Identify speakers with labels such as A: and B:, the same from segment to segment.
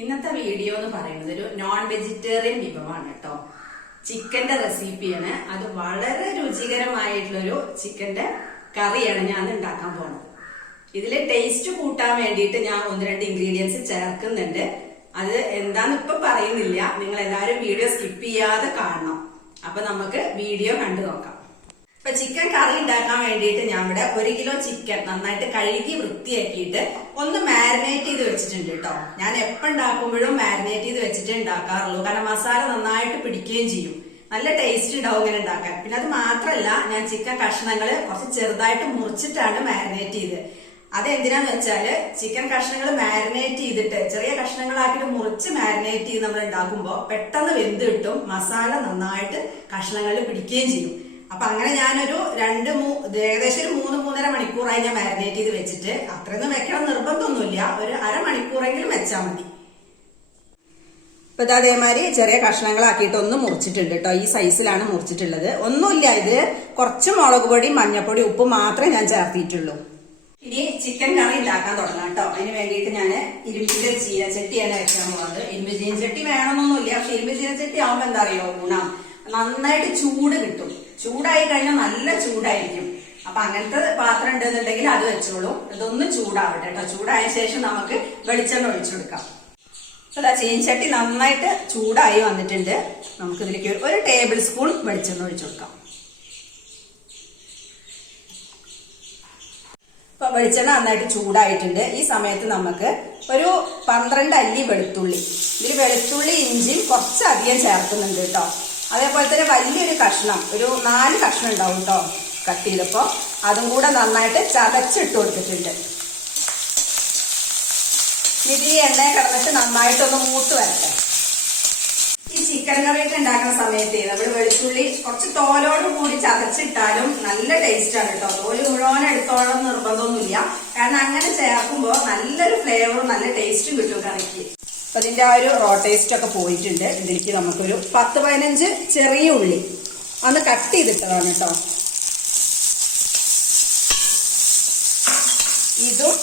A: ഇന്നത്തെ വീഡിയോ എന്ന് പറയുന്നത് ഒരു നോൺ വെജിറ്റേറിയൻ വിഭവമാണ് കേട്ടോ. ചിക്കന്റെ റെസിപ്പിയാണ് അത് വളരെ രുചികരമായിട്ടുള്ളൊരു ചിക്കന്റെ കറിയാണ് ഞാൻ ഉണ്ടാക്കാൻ പോകുന്നത് ഇതിലെ ടേസ്റ്റ് കൂട്ടാൻ വേണ്ടിയിട്ട് ഞാൻ ഒന്ന് രണ്ട് ഇൻഗ്രീഡിയൻസ് ചേർക്കുന്നുണ്ട്. അത് എന്താന്ന് ഇപ്പൊ പറയുന്നില്ല. നിങ്ങൾ എല്ലാവരും വീഡിയോ സ്കിപ്പ് ചെയ്യാതെ കാണണം. അപ്പൊ നമുക്ക് വീഡിയോ കണ്ടു നോക്കാം. ഇപ്പൊ ചിക്കൻ കറി ഉണ്ടാക്കാൻ വേണ്ടിയിട്ട് ഞാൻ ഇവിടെ ഒരു കിലോ ചിക്കൻ നന്നായിട്ട് കഴുകി വൃത്തിയാക്കിയിട്ട് ഒന്ന് മാരിനേറ്റ് ചെയ്ത് വെച്ചിട്ടുണ്ട് കേട്ടോ ഞാൻ എപ്പോൾ ഉണ്ടാക്കുമ്പോഴും മാരിനേറ്റ് ചെയ്ത് വെച്ചിട്ടേ ഉണ്ടാക്കാറുള്ളൂ. കാരണം മസാല നന്നായിട്ട് പിടിക്കുകയും ചെയ്യും. നല്ല ടേസ്റ്റ് ഉണ്ടാവും ഇങ്ങനെ ഉണ്ടാക്കാൻ. പിന്നെ അത് മാത്രമല്ല ഞാൻ ചിക്കൻ കഷ്ണങ്ങൾ കുറച്ച് ചെറുതായിട്ട് മുറിച്ചിട്ടാണ് മാരിനേറ്റ് ചെയ്ത് അത് എന്തിനാന്ന് വെച്ചാൽ ചിക്കൻ കഷ്ണങ്ങൾ മാരിനേറ്റ് ചെയ്തിട്ട് ചെറിയ കഷ്ണങ്ങളാക്കിയിട്ട് മുറിച്ച് മാരിനേറ്റ് ചെയ്ത് നമ്മൾ ഉണ്ടാക്കുമ്പോൾ പെട്ടെന്ന് വെന്ത് കിട്ടും മസാല നന്നായിട്ട് കഷ്ണങ്ങളിൽ പിടിക്കുകയും ചെയ്യും. അപ്പൊ അങ്ങനെ ഞാനൊരു രണ്ട് മൂ ഏകദേശം ഒരു മൂന്ന് മൂന്നര മണിക്കൂറായി ഞാൻ മാരിനേറ്റ് ചെയ്ത് വെച്ചിട്ട് അത്രയൊന്നും വെക്കണം നിർബന്ധമൊന്നുമില്ല. ഒരു അരമണിക്കൂറെങ്കിലും വെച്ചാൽ മതി. ഇപ്പൊ അതേമാതിരി ചെറിയ കഷ്ണങ്ങളാക്കിയിട്ട് ഒന്ന് മുറിച്ചിട്ടുണ്ട് കേട്ടോ ഈ സൈസിലാണ് മുറിച്ചിട്ടുള്ളത്. ഒന്നുമില്ല ഇത് കുറച്ച് മുളക് പൊടി മഞ്ഞപ്പൊടി ഉപ്പ് മാത്രമേ ഞാൻ ചേർത്തിട്ടുള്ളൂ. ഇനി ചിക്കൻ കറി ഉണ്ടാക്കാൻ തുടങ്ങാം കേട്ടോ അതിന് വേണ്ടിയിട്ട് ഞാൻ ഇരുമ്പിന്റെ ചീനച്ചട്ടിയാണ് വെക്കാൻ പോകുന്നത് ഇരുമ്പ് ചട്ടി വേണമെന്നൊന്നുമില്ല. പക്ഷെ ഇരുമ്പ് ചട്ടി ആവുമ്പോ എന്താ അറിയോ? ഗുണം നന്നായിട്ട് ചൂട് കിട്ടും. ചൂടായി കഴിഞ്ഞാൽ നല്ല ചൂടായിരിക്കും. അപ്പൊ അങ്ങനത്തെ പാത്രം ഉണ്ടെന്നുണ്ടെങ്കിൽ അത് വെച്ചോളൂ. ഇതൊന്ന് ചൂടാവട്ടെ കേട്ടോ ചൂടായ ശേഷം നമുക്ക് വെളിച്ചെണ്ണ ഒഴിച്ചു കൊടുക്കാം. അതാ ചീനച്ചട്ടി നന്നായിട്ട് ചൂടായി വന്നിട്ടുണ്ട്. നമുക്ക് ഇതിലേക്ക് ഒരു ടേബിൾ സ്പൂൺ വെളിച്ചെണ്ണ ഒഴിച്ചു കൊടുക്കാം ഇപ്പൊ വെളിച്ചെണ്ണ നന്നായിട്ട് ചൂടായിട്ടുണ്ട്. ഈ സമയത്ത് നമുക്ക് ഒരു പന്ത്രണ്ട് അല്ലി വെളുത്തുള്ളി ഇതിൽ വെളുത്തുള്ളി ഇഞ്ചിയും കുറച്ചധികം ചേർക്കുന്നുണ്ട് കേട്ടോ. അതേപോലെ തന്നെ വലിയൊരു കഷ്ണം ഒരു നാല് കഷ്ണം ഉണ്ടാവും കേട്ടോ കട്ട് ചെയ്തപ്പോ അതും കൂടെ നന്നായിട്ട് ചതച്ചിട്ട് കൊടുത്തിട്ടുണ്ട്. ഇത് ഈ എണ്ണയെ കിടന്നിട്ട് നന്നായിട്ടൊന്ന് മൂത്ത് വരട്ടെ. ചിക്കൻ കറിയൊക്കെ ഉണ്ടാക്കുന്ന സമയത്ത് നമ്മൾ വെളുത്തുള്ളി കുറച്ച് തോലോട് കൂടി ചതച്ചിട്ടാലും നല്ല ടേസ്റ്റ് ആണ് കേട്ടോ തോൽ മുഴുവൻ എടുത്തോളം നിർബന്ധമൊന്നുമില്ല. കാരണം അങ്ങനെ ചേർക്കുമ്പോൾ നല്ലൊരു ഫ്ലേവറും നല്ല ടേസ്റ്റും കിട്ടും കറിക്ക്. അപ്പൊ ഇതിന്റെ ആ ഒരു റോ ടേസ്റ്റ് ഒക്കെ പോയിട്ടുണ്ട്. ഇതിലേക്ക് നമുക്കൊരു പത്ത് പതിനഞ്ച് ചെറിയ ഉള്ളി ഒന്ന് കട്ട് ചെയ്തിട്ടതാണ് കേട്ടോ ഇതും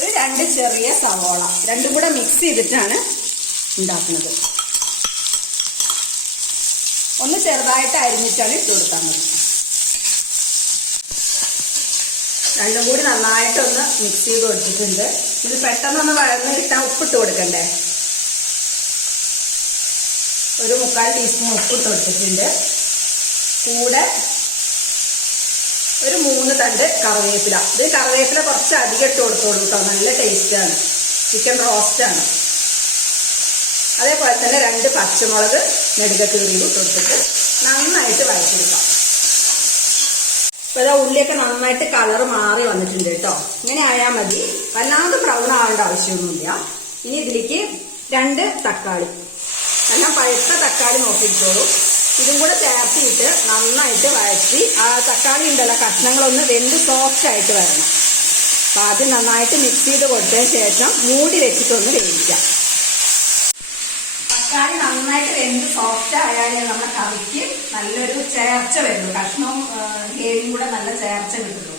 A: ഒരു രണ്ട് ചെറിയ സവോള. രണ്ടും കൂടെ മിക്സ് ചെയ്തിട്ടാണ് ഉണ്ടാക്കുന്നത്. ഒന്ന് ചെറുതായിട്ട് അരിഞ്ഞിട്ടാണ് ഇട്ട് കൊടുത്താൽ മതി. രണ്ടും കൂടി നന്നായിട്ടൊന്ന് മിക്സ് ചെയ്ത് കൊടുത്തിട്ടുണ്ട്. ഇത് പെട്ടെന്നൊന്ന് വഴന്ന് കിട്ടാൻ ഉപ്പിട്ട് കൊടുക്കണ്ടേ? ഒരു മുക്കാൽ ടീസ്പൂൺ ഉപ്പിട്ട് കൊടുത്തിട്ടുണ്ട്. കൂടെ ഒരു മൂന്ന് തണ്ട് കറിവേപ്പില. ഇത് കറിവേപ്പില കുറച്ച് അധികം ഇട്ട് കൊടുത്തോളൂ കേട്ടോ നല്ല ടേസ്റ്റാണ് ചിക്കൻ റോസ്റ്റാണ് അതേപോലെ തന്നെ രണ്ട് പച്ചമുളക് നെടുക കീറിയും കൊടുത്തിട്ട് നന്നായിട്ട് വഴച്ചെടുക്കാം ഇപ്പൊ ഇതാ ഉള്ളിയൊക്കെ നന്നായിട്ട് കളർ മാറി വന്നിട്ടുണ്ട് കേട്ടോ. ഇങ്ങനെ ആയാൽ മതി. വല്ലാതെ ബ്രൗൺ ആവേണ്ട ആവശ്യമൊന്നുമില്ല. ഇനി ഇതിലേക്ക് രണ്ട് തക്കാളി. നല്ല പഴുത്ത തക്കാളി നോക്കിയിട്ടോളൂ. ഇതും കൂടെ ചേർത്തിയിട്ട് നന്നായിട്ട് വഴറ്റി ആ തക്കാളി ഉണ്ടല്ലോ കഷ്ണങ്ങളൊന്ന് വെന്ത് സോഫ്റ്റ് ആയിട്ട് വരണം. അപ്പൊ ആദ്യം നന്നായിട്ട് മിക്സ് ചെയ്ത് കൊടുത്തതിന് ശേഷം മൂടി വെച്ചിട്ടൊന്ന് വേവിക്കാം. തക്കാളി നന്നായിട്ട് വെന്ത് സോഫ്റ്റ് ആയാലേ നമ്മുടെ കറിക്ക് നല്ലൊരു ചേർച്ച വരുള്ളൂ കഷ്ണവും ഗ്രേവിയും കൂടെ നല്ല ചേർച്ച കിട്ടുള്ളൂ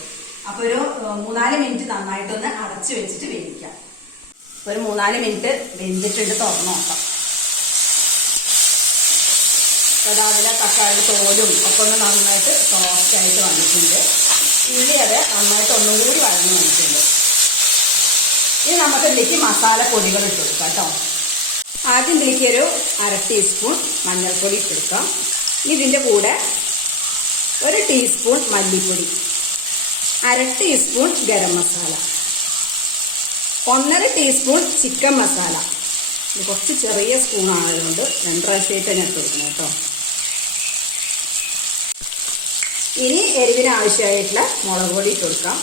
A: അപ്പൊ ഒരു മൂന്നാൽ മിനിറ്റ് നന്നായിട്ടൊന്ന് അടച്ചു വെച്ചിട്ട് വേവിക്കാം ഒരു മൂന്നാൽ മിനിറ്റ് വെന്തിട്ടുണ്ട് തുറന്നു നോക്കാം. രാവിലെ തക്കാളി തോലും ഒക്കെ ഒന്ന് നന്നായിട്ട് സോഫ്റ്റ് ആയിട്ട് വന്നിട്ടുണ്ട്. ഉള്ളി അത് നന്നായിട്ട് ഒന്നും കൂടി വഴന്നു വന്നിട്ടുണ്ട്. ഇനി മസാല പൊടികൾ ഇട്ട് കൊടുക്കാം കേട്ടോ. ആദ്യം ഇതിലേക്ക് ഒരു അര ടീസ്പൂൺ മഞ്ഞൾപ്പൊടി ഇട്ടെടുക്കാം. ഇതിന്റെ കൂടെ ഒരു ടീസ്പൂൺ മല്ലിപ്പൊടി അര ടീസ്പൂൺ ഗരം മസാല ഒന്നര ടീസ്പൂൺ ചിക്കൻ മസാല. കുറച്ച് ചെറിയ സ്പൂൺ ആയതുകൊണ്ട് രണ്ട് പ്രാവശ്യമായിട്ട് ഞാൻ ഇട്ട് കേട്ടോ. ഇനി എരിവിന് ആവശ്യമായിട്ടുള്ള മുളക് പൊടി ഇട്ട് കൊടുക്കാം.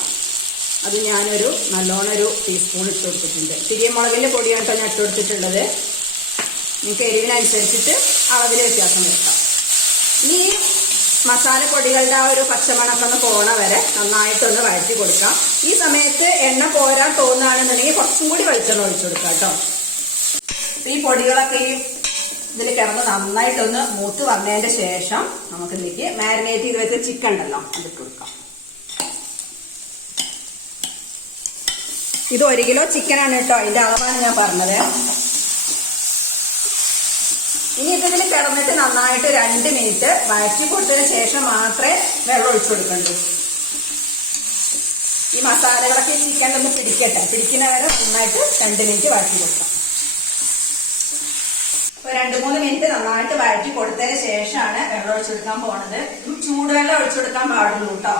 A: അത് ഞാനൊരു നല്ലോണം ഒരു ടീസ്പൂൺ ഇട്ട് കൊടുത്തിട്ടുണ്ട്. തിരിയ മുളകിന്റെ പൊടിയാണ് കേട്ടോ ഞാൻ ഇട്ട് കൊടുത്തിട്ടുള്ളത്. നിങ്ങൾക്ക് എരിവിനനുസരിച്ചിട്ട് അളവിൽ വ്യത്യാസം വരുത്താം. ഈ മസാലപ്പൊടികളുടെ ആ ഒരു പച്ചമണക്കം ഒന്ന് പോണ വരെ നന്നായിട്ടൊന്ന് വഴറ്റി കൊടുക്കാം. ഈ സമയത്ത് എണ്ണ പോരാൻ തോന്നുകയാണെന്നുണ്ടെങ്കിൽ കുറച്ചും കൂടി വെളിച്ചെണ്ണ ഒഴിച്ചു കൊടുക്കാം കേട്ടോ. ഈ പൊടികളൊക്കെ ഈ ഇതിൽ കിടന്ന് നന്നായിട്ടൊന്ന് മൂത്ത് വന്നതിന്റെ ശേഷം നമുക്ക് ഇതിലേക്ക് മാരിനേറ്റ് ചെയ്ത് വെച്ച ചിക്കൻ ഉണ്ടല്ലോ അതിൽ കൊടുക്കാം. ഇത് ഒരു കിലോ ചിക്കനാണ് കേട്ടോ. അതിന്റെ അളവാണ് ഞാൻ പറഞ്ഞത്. ഇനി ഇതിൽ കിടന്നിട്ട് നന്നായിട്ട് രണ്ട് മിനിറ്റ് വഴറ്റി കൊടുത്തതിന് ശേഷം മാത്രമേ വെള്ളം ഒഴിച്ചു കൊടുക്കണ്ടൂ. ഈ മസാലകളൊക്കെ ഒന്ന് പിടിക്കട്ടെ. പിടിക്കുന്ന വരെ നന്നായിട്ട് രണ്ട് മിനിറ്റ് വഴറ്റി കൊടുക്കാം. അപ്പൊ രണ്ട് മൂന്ന് മിനിറ്റ് നന്നായിട്ട് വഴറ്റി കൊടുത്തതിന് ശേഷമാണ് വെള്ളം ഒഴിച്ചെടുക്കാൻ പോണത്. ഇത് ചൂടുവെള്ളം ഒഴിച്ചെടുക്കാൻ പാടുള്ളൂ കേട്ടോ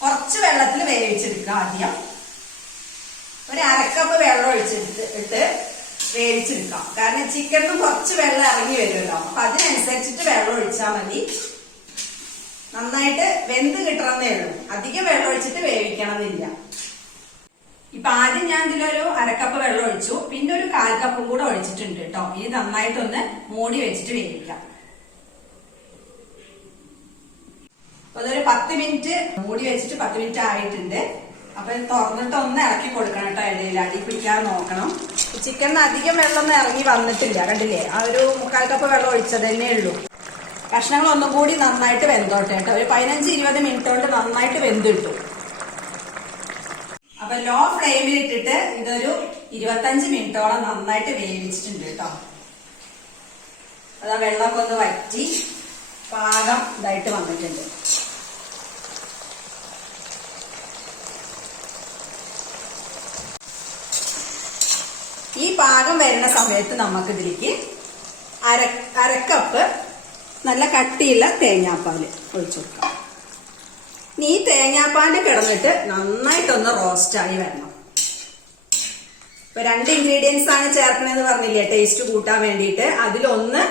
A: കുറച്ച് വെള്ളത്തിൽ വേവിച്ചെടുക്കാം ആദ്യം. ഒരു അരക്കപ്പ് വെള്ളം ഒഴിച്ചെടുത്ത് ഇട്ട് വേവിച്ചെടുക്കാം കാരണം ചിക്കനിൽ കുറച്ച് വെള്ളം ഇറങ്ങി വരുമല്ലോ. അപ്പൊ അതിനനുസരിച്ചിട്ട് വെള്ളം ഒഴിച്ചാൽ മതി. നന്നായിട്ട് വെന്ത് കിട്ടണമെന്നേ ഉള്ളൂ. അധികം വെള്ളം ഒഴിച്ചിട്ട് വേവിക്കണം എന്നില്ല ഇപ്പൊ ആദ്യം ഞാൻ ഇതിലൊരു അരക്കപ്പ് വെള്ളം ഒഴിച്ചു. പിന്നെ ഒരു കാൽ കപ്പും കൂടെ ഒഴിച്ചിട്ടുണ്ട് കേട്ടോ. ഇത് നന്നായിട്ടൊന്ന് മൂടി വെച്ചിട്ട് വേവിക്കാം. അപ്പൊ അതൊരു പത്ത് മിനിറ്റ് മൂടി വെച്ചിട്ട് പത്ത് മിനിറ്റ് ആയിട്ടുണ്ട്. അപ്പൊ തുറന്നിട്ട് ഒന്ന് ഇളക്കി കൊടുക്കണം കേട്ടോ ഇടയിൽ. അടി പിടിക്കാതെ നോക്കണം. ചിക്കനിന് അധികം വെള്ളം ഇറങ്ങി വന്നിട്ടില്ല കണ്ടില്ലേ? ആ ഒരു മുക്കാൽ കപ്പ് വെള്ളം ഒഴിച്ചത് തന്നെ ഉള്ളൂ. കഷ്ണങ്ങൾ ഒന്നും കൂടി നന്നായിട്ട് വെന്തോട്ടെ കേട്ടോ. ഒരു പതിനഞ്ച് ഇരുപത് മിനിറ്റ് കൊണ്ട് നന്നായിട്ട് വെന്ത് അപ്പൊ ലോ ഫ്ലെയിമിൽ ഇട്ടിട്ട് ഇതൊരു ഇരുപത്തഞ്ച് മിനിറ്റോളം നന്നായിട്ട് വേവിച്ചിട്ടുണ്ട് കേട്ടോ. അതാ വെള്ളമൊക്കെ ഒന്ന് വറ്റി പാകം ഇതായിട്ട് വന്നിട്ടുണ്ട്. ഈ പാകം വരുന്ന സമയത്ത് നമുക്ക് ഇതിലേക്ക് അര അരക്കപ്പ് നല്ല കട്ടിയുള്ള തേങ്ങാപ്പാൽ ഒഴിച്ചു കൊടുക്കാം. ഇനി ഈ തേങ്ങാപ്പാൽ കിടന്നിട്ട് നന്നായിട്ടൊന്ന് റോസ്റ്റായി വരണം. ഇപ്പൊ രണ്ട് ഇൻഗ്രീഡിയൻസ് ആണ് ചേർക്കണമെന്ന് പറഞ്ഞില്ലേ? ടേസ്റ്റ് കൂട്ടാൻ വേണ്ടിയിട്ട് അതിലൊന്ന്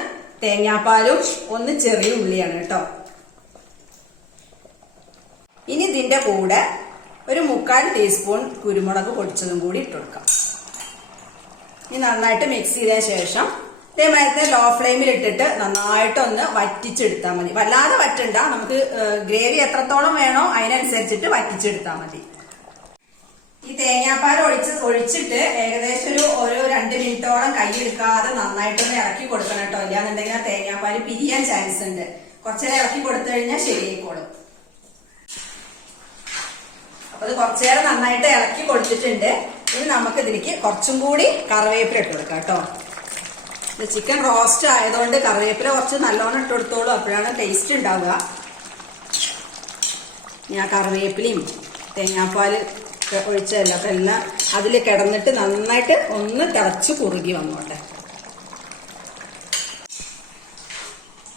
A: തേങ്ങാപ്പാലും ഒന്ന് ചെറിയ ഉള്ളിയാണ് കേട്ടോ. ഇനി ഇതിന്റെ കൂടെ ഒരു മുക്കാൽ ടീസ്പൂൺ കുരുമുളക് പൊടിച്ചതും കൂടി ഇട്ട് കൊടുക്കാം. ഇനി നന്നായിട്ട് മിക്സ് ചെയ്ത ശേഷം ഇതേമാതിരത്തെ ലോ ഫ്ലെയിമിൽ ഇട്ടിട്ട് നന്നായിട്ടൊന്ന് വറ്റിച്ചെടുത്താൽ മതി. വല്ലാതെ വറ്റണ്ട. നമുക്ക് ഗ്രേവി എത്രത്തോളം വേണോ അതിനനുസരിച്ചിട്ട് വറ്റിച്ചെടുത്താൽ മതി. ഈ തേങ്ങാപ്പാൽ ഒഴിച്ച് ഒഴിച്ചിട്ട് ഏകദേശം ഒരു ഒരു രണ്ട് മിനിറ്റോളം കൈയെടുക്കാതെ നന്നായിട്ടൊന്ന് ഇറക്കി കൊടുക്കണം കേട്ടോ. ഇല്ലാന്നുണ്ടെങ്കിൽ ആ തേങ്ങാപ്പാൽ പിരിയാൻ ചാൻസ് ഉണ്ട്. കുറച്ചേരം ഇറക്കി കൊടുത്തു കഴിഞ്ഞാൽ ശരിയായിക്കോളും. അപ്പൊ അത് കുറച്ചേരം നന്നായിട്ട് ഇളക്കി കൊടുത്തിട്ടുണ്ട്. ഇനി നമുക്ക് ഇതിലേക്ക് കുറച്ചും കൂടി കറിവേപ്പില ഇട്ട് കൊടുക്കാം കേട്ടോ. ഇത് ചിക്കൻ റോസ്റ്റ് ആയതുകൊണ്ട് കറിവേപ്പില കുറച്ച് നല്ലോണം ഇട്ട് കൊടുത്തോളൂ. അപ്പോഴാണ് ടേസ്റ്റ് ഉണ്ടാവുക. ഞാൻ കറിവേപ്പിലയും തേങ്ങാപ്പാൽ ഒഴിച്ചതല്ല അപ്പൊ എല്ലാം അതിൽ കിടന്നിട്ട് നന്നായിട്ട് ഒന്ന് തിളച്ച് കുറുകി വന്നോട്ടെ.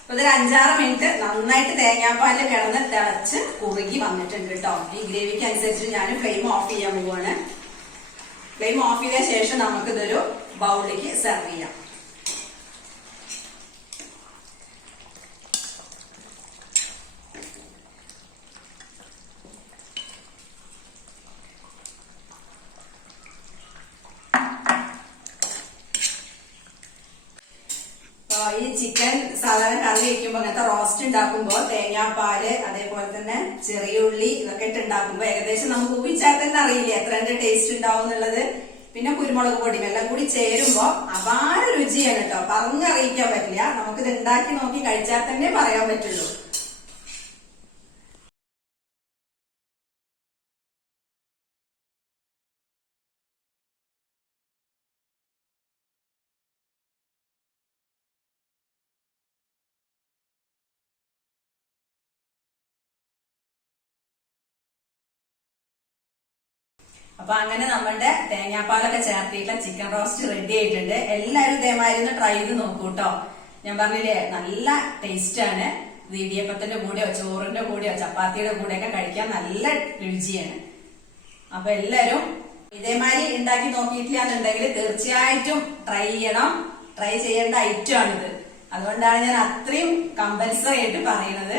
A: അപ്പൊ ഇതൊരു അഞ്ചാറ് മിനിറ്റ് നന്നായിട്ട് തേങ്ങാപ്പാലിൽ കിടന്ന് തിളച്ച് കുറുകി വന്നിട്ടുണ്ട് കേട്ടോ. ഈ ഗ്രേവിക്ക് അനുസരിച്ച് ഞാൻ ഫ്ലെയിം ഓഫ് ചെയ്യാൻ പോവാണ്. ഫ്ലെയിം ഓഫ് ചെയ്ത ശേഷം നമുക്കിതൊരു ബൗളിലേക്ക് സെർവ് ചെയ്യാം. ഈ ചിക്കൻ സാധാരണ കറി വയ്ക്കുമ്പോ അങ്ങനത്തെ റോസ്റ്റ് ഉണ്ടാക്കുമ്പോ തേങ്ങാപ്പാൽ അതേപോലെ തന്നെ ചെറിയ ഉള്ളി ഇതൊക്കെ ഇട്ട് ഉണ്ടാക്കുമ്പോ ഏകദേശം നമുക്ക് ഊഹിച്ചാൽ തന്നെ അറിയില്ല എത്ര ടേസ്റ്റ് ഉണ്ടാവും എന്നുള്ളത്. പിന്നെ കുരുമുളക് പൊടി എല്ലാം കൂടി ചേരുമ്പോ അപാര രുചിയാണ് കേട്ടോ. പറഞ്ഞറിയിക്കാൻ പറ്റില്ല. നമുക്കിത് ഉണ്ടാക്കി നോക്കി കഴിച്ചാൽ തന്നെ പറയാൻ പറ്റുള്ളൂ. അപ്പൊ അങ്ങനെ നമ്മളുടെ തേങ്ങാപ്പാലൊക്കെ ചേർത്തിയിട്ടുള്ള ചിക്കൻ റോസ്റ്റ് റെഡി ആയിട്ടുണ്ട്. എല്ലാവരും ഇതേമാതിരി ഒന്ന് ട്രൈ ചെയ്ത് നോക്കൂ കേട്ടോ ഞാൻ പറഞ്ഞില്ലേ നല്ല ടേസ്റ്റ് ആണ്. ഇടിയപ്പത്തിന്റെ കൂടെയോ ചോറിന്റെ കൂടെയോ ചപ്പാത്തിയുടെ കൂടെയൊക്കെ കഴിക്കാൻ നല്ല രുചിയാണ്. അപ്പൊ എല്ലാരും ഇതേമാതിരി ഉണ്ടാക്കി നോക്കിയിട്ടില്ല എന്നുണ്ടെങ്കിൽ തീർച്ചയായിട്ടും ട്രൈ ചെയ്യണം. ട്രൈ ചെയ്യേണ്ട ഐറ്റം ആണിത്. അതുകൊണ്ടാണ് ഞാൻ അത്രയും കമ്പൽസറി ആയിട്ട് പറയുന്നത്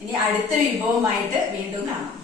A: ഇനി അടുത്തൊരു വിഭവമായിട്ട് വീണ്ടും കാണാം.